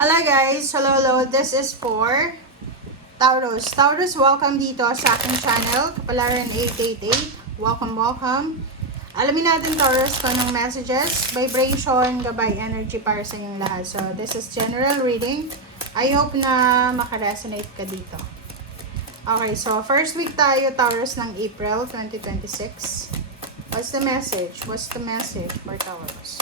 Hello guys! Hello. This is for Taurus. Taurus, welcome dito sa aking channel, Kapalaran 888. Welcome. Alamin natin Taurus kung anong messages, vibration, gabay, energy para sa inyong lahat. So, this is general reading. I hope na makaresonate ka dito. Okay, so first week tayo, Taurus, ng April 2026. What's the message? What's the message for Taurus?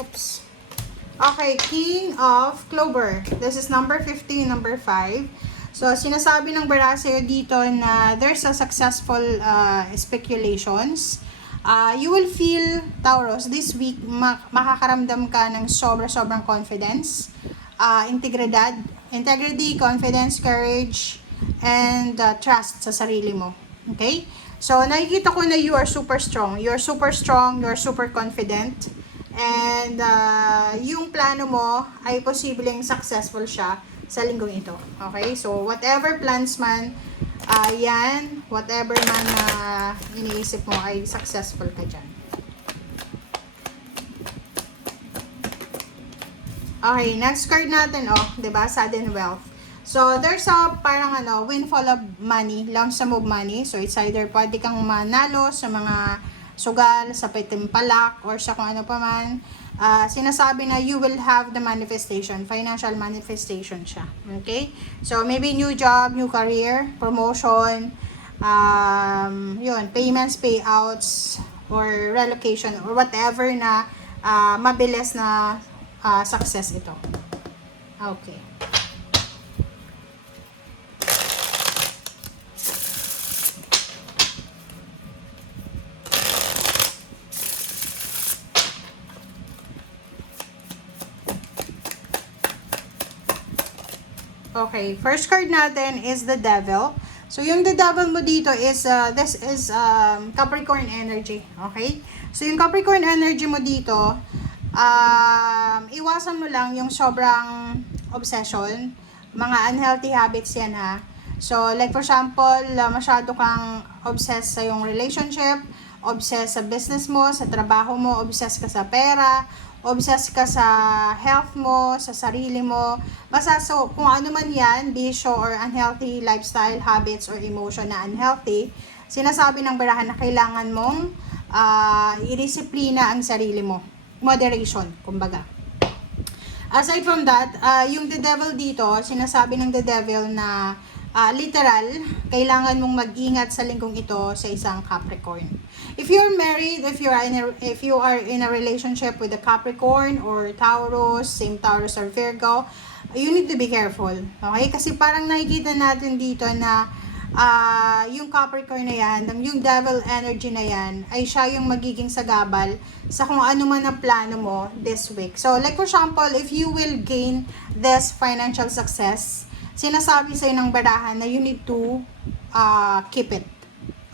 Oops. Okay, King of Clover. This is number 15, number 5. So, sinasabi ng bara sa'yo dito na there's a successful speculations. You will feel, Taurus, this week, makakaramdam ka ng sobrang confidence, integrity, confidence, courage, and trust sa sarili mo. Okay? So, nakikita ko na you are super strong. You're super confident. And yung plano mo ay posibleng successful siya sa linggong ito. Okay? So, whatever plans man, whatever man iniisip mo ay successful ka dyan. Okay, next card natin, diba? Sudden wealth. So, there's a parang windfall of money, lump sum of money. So, it's either pwede kang manalo sa mga sugal, sa patimpalak, or sa kung ano pa man. Sinasabi na you will have the manifestation, financial manifestation siya. Okay? So, maybe new job, new career, promotion, payments, payouts, or relocation, or whatever na mabilis na success ito. Okay. Okay, first card natin is the Devil. So, yung the Devil mo dito is, this is Capricorn energy. Okay? So, yung Capricorn energy mo dito, iwasan mo lang yung sobrang obsession. Mga unhealthy habits yan ha. So, like for example, masyado kang obsessed sa yung relationship, obsessed sa business mo, sa trabaho mo, obsessed ka sa pera, obsessed ka sa health mo, sa sarili mo. Basta so, kung ano man yan, bisyo or unhealthy lifestyle, habits, or emotion na unhealthy, sinasabi ng barahan na kailangan mong i-disiplina ang sarili mo. Moderation, kumbaga. Aside from that, yung the devil dito, sinasabi ng the devil na literal, kailangan mong mag-ingat sa linggong ito sa isang Capricorn. If you're married, if you are in a relationship with a Capricorn or Taurus, same Taurus or Virgo, you need to be careful. Okay? Kasi parang nakikita natin dito na yung Capricorn na yan, yung devil energy na yan, ay siya yung magiging sagabal sa kung ano man ang plano mo this week. So, like for example, if you will gain this financial success, sinasabi sa'yo ng barahan na you need to keep it.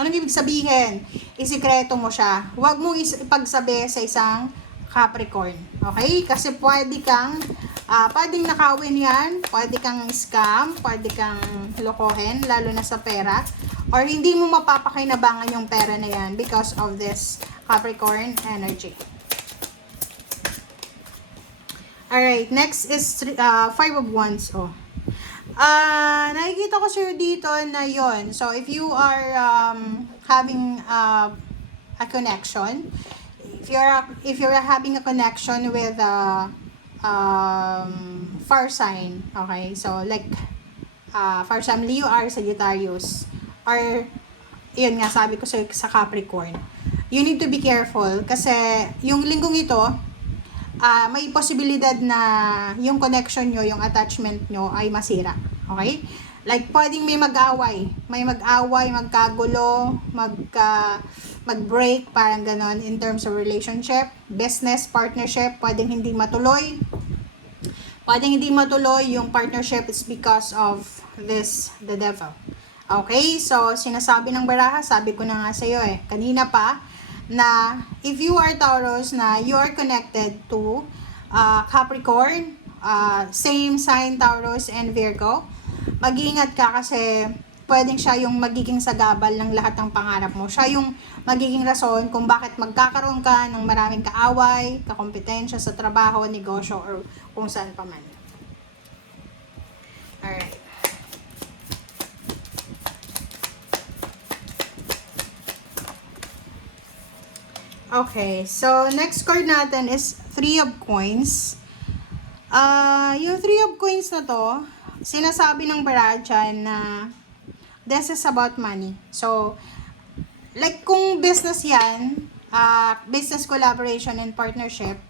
Anong ibig sabihin? Isikreto mo siya. Huwag mo ipagsabi sa isang Capricorn. Okay? Kasi pwedeng nakawin yan, pwede kang scam, pwede kang lokohin, lalo na sa pera, or hindi mo mapapakinabangan yung pera na yan because of this Capricorn energy. Alright, next is 5 of Wands. Nakikita ko sir dito na yon. So, if you are having a connection, if you're having a connection with far sign, okay? So, like, far sign, Leo or Sagittarius, or, yun nga, sabi ko sa Capricorn, you need to be careful kasi yung linggong ito, may posibilidad na yung connection nyo, yung attachment nyo ay masira. Okay? Like, pwedeng may mag-away, magkagulo, mag-break, parang ganon, in terms of relationship, business, partnership, pwedeng hindi matuloy. Yung partnership is because of the devil. Okay? So, sinasabi ng baraha, sabi ko na nga sa'yo kanina pa, na if you are Taurus, na you are connected to Capricorn, same sign Taurus and Virgo, mag-iingat ka kasi pwedeng siya yung magiging sagabal ng lahat ng pangarap mo. Siya yung magiging rason kung bakit magkakaroon ka ng maraming kaaway, kakompetensya sa trabaho, negosyo, or kung saan pa man. Alright. Okay, so next card natin is 3 of Coins. Yung 3 of Coins na to, sinasabi ng Barad dyan na this is about money. So, like kung business yan, business collaboration and partnership,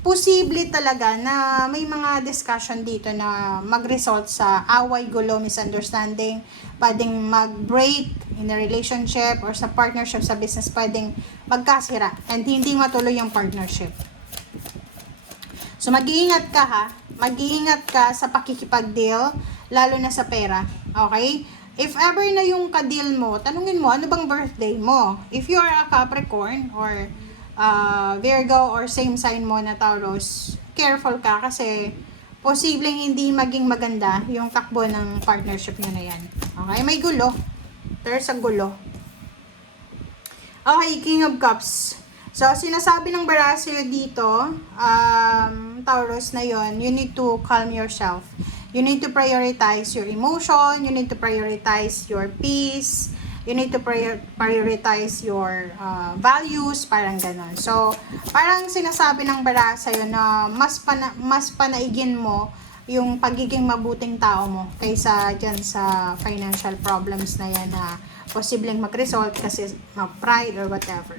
posible talaga na may mga discussion dito na mag-result sa away, gulo, misunderstanding, pwedeng mag-break in a relationship or sa partnership sa business, pwedeng magkasira and hindi matuloy yung partnership. So mag-iingat ka ha, mag-iingat ka sa pakikipag-deal, lalo na sa pera, okay? If ever na yung ka-deal mo, tanungin mo, ano bang birthday mo? If you are a Capricorn or Virgo or same sign mo na Taurus, careful ka kasi posibleng hindi maging maganda yung takbo ng partnership nyo na yan. Okay? May gulo. There's a gulo. Okay, King of Cups. So, sinasabi ng Barasio dito, Taurus na yon, you need to calm yourself. You need to prioritize your emotion. You need to prioritize your peace. You need to prioritize your values, parang ganon. So, parang sinasabi ng bara sa'yo na mas panaigin mo yung pagiging mabuting tao mo kaysa dyan sa financial problems na yan na posibleng mag-result kasi pride or whatever.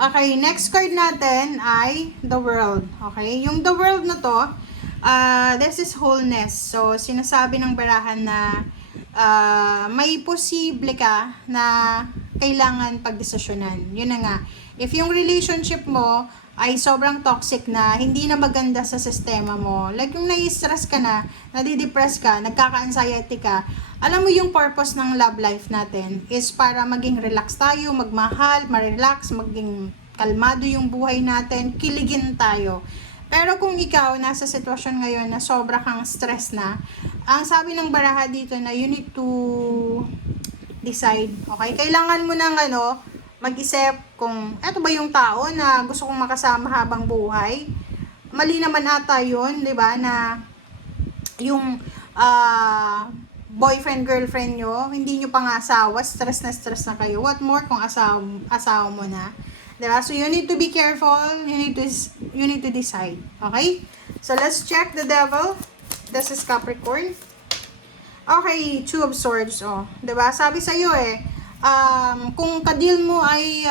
Okay, next card natin ay The World. Okay, yung The World na to, this is wholeness. So, sinasabi ng barahan na may posible ka na kailangan pagdesisyonan. Yun na nga. If yung relationship mo ay sobrang toxic na, hindi na maganda sa sistema mo, like yung nai-stress ka na, nadidepress ka, nagkaka-anxiety ka, alam mo yung purpose ng love life natin is para maging relax tayo, magmahal, ma-relax, maging kalmado yung buhay natin, kiligin tayo. Pero kung ikaw nasa sitwasyon ngayon na sobra kang stress na, ang sabi ng baraha dito na you need to decide. Okay? Kailangan mo ng mag-isip kung eto ba yung tao na gusto kong makasama habang buhay. Mali naman ata yun, di ba, na yung boyfriend, girlfriend nyo, hindi nyo pang asawa, stress na kayo. What more kung asawa mo na? Diba? So, you need to be careful. You need to decide. Okay? So, let's check the Devil. This is Capricorn. Okay, 2 of Swords. Oh. Diba? Sabi sa'yo kung ka-deal mo ay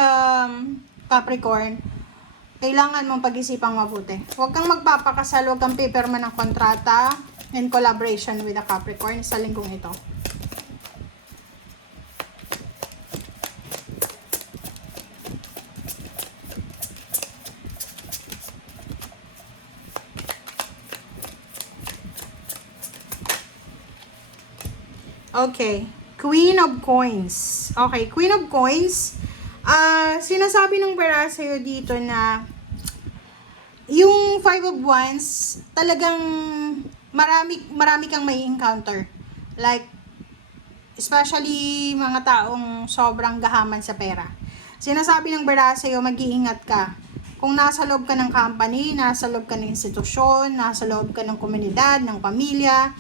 Capricorn, kailangan mong pag-isipang mabuti. Huwag kang magpapakasal, huwag kang pipirma ng kontrata in collaboration with a Capricorn sa linggong ito. Okay, Queen of Coins. Okay, Queen of Coins. Sinasabi ng bara sa'yo dito na yung 5 of Wands, talagang marami kang may encounter. Like, especially mga taong sobrang gahaman sa pera. Sinasabi ng bara sa'yo, mag-iingat ka. Kung nasa loob ka ng company, nasa loob ka ng institusyon, nasa loob ka ng komunidad, ng pamilya,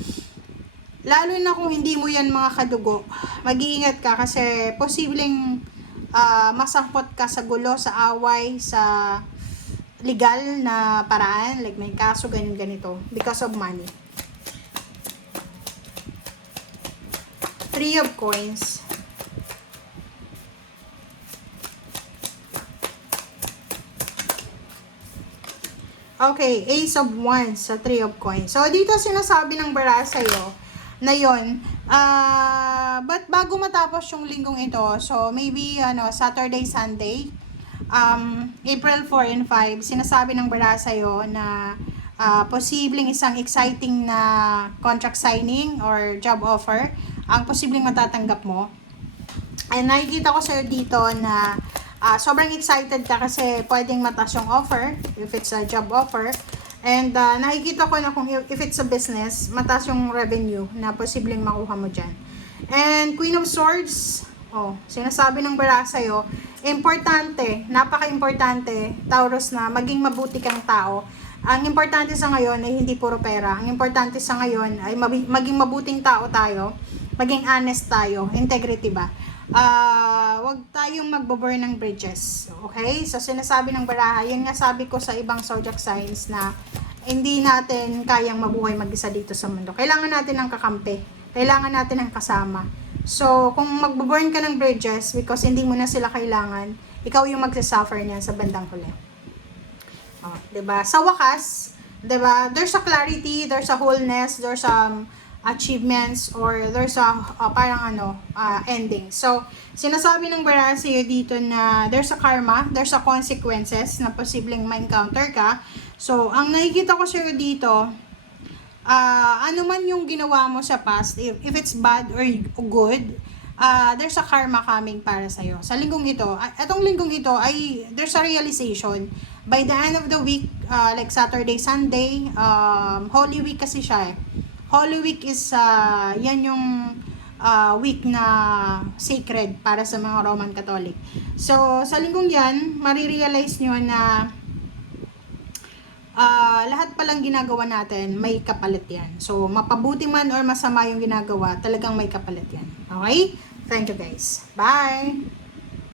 lalo na kung hindi mo yan mga kadugo, mag-iingat ka kasi posibleng masangkot ka sa gulo, sa away, sa legal na paraan, like may kaso ganito because of money. 3 of Coins. Okay, Ace of Wands sa 3 of Coins. So, dito sinasabi ng bara sa'yo na yun, but bago matapos yung linggong ito, so maybe Saturday, Sunday, April 4 and 5, sinasabi ng bara sa'yo na posibleng isang exciting na contract signing or job offer ang posibleng matatanggap mo. And nakikita ko sa'yo dito na sobrang excited ka kasi pwedeng mataas yung offer if it's a job offer. And nakikita ko na kung if it's a business, mataas yung revenue na posibleng makuha mo dyan. And Queen of Swords, sinasabi ng bara sa'yo, importante, napaka-importante, Taurus, na maging mabuti kang tao. Ang importante sa ngayon ay hindi puro pera. Ang importante sa ngayon ay maging mabuting tao tayo, maging honest tayo, integrity ba? Wag tayong magbo-burn ng bridges. Okay? So, sinasabi ng baraha, yun nga sabi ko sa ibang zodiac signs na hindi natin kayang mabuhay mag-isa dito sa mundo. Kailangan natin ng kakampi. Kailangan natin ng kasama. So, kung magbo-burn ka ng bridges because hindi mo na sila kailangan, ikaw yung magsasuffer niyan sa bandang huli. 'Di ba? Sa wakas, 'di ba? There's a clarity, there's a wholeness, there's achievements, or there's a ending. So, sinasabi ng bara sa iyo dito na there's a karma, there's a consequences na posibleng ma-encounter ka. So, ang nakikita ko sa iyo dito, ano man yung ginawa mo sa past, if it's bad or good, there's a karma coming para sa iyo. Sa linggong ito, etong linggong ito ay there's a realization by the end of the week, like Saturday, Sunday, Holy Week kasi siya eh. Holy Week is yan yung week na sacred para sa mga Roman Catholic. So, sa linggong yan, marirealize nyo na lahat palang ginagawa natin, may kapalit yan. So, mapabuti man or masama yung ginagawa, talagang may kapalit yan. Okay? Thank you guys. Bye!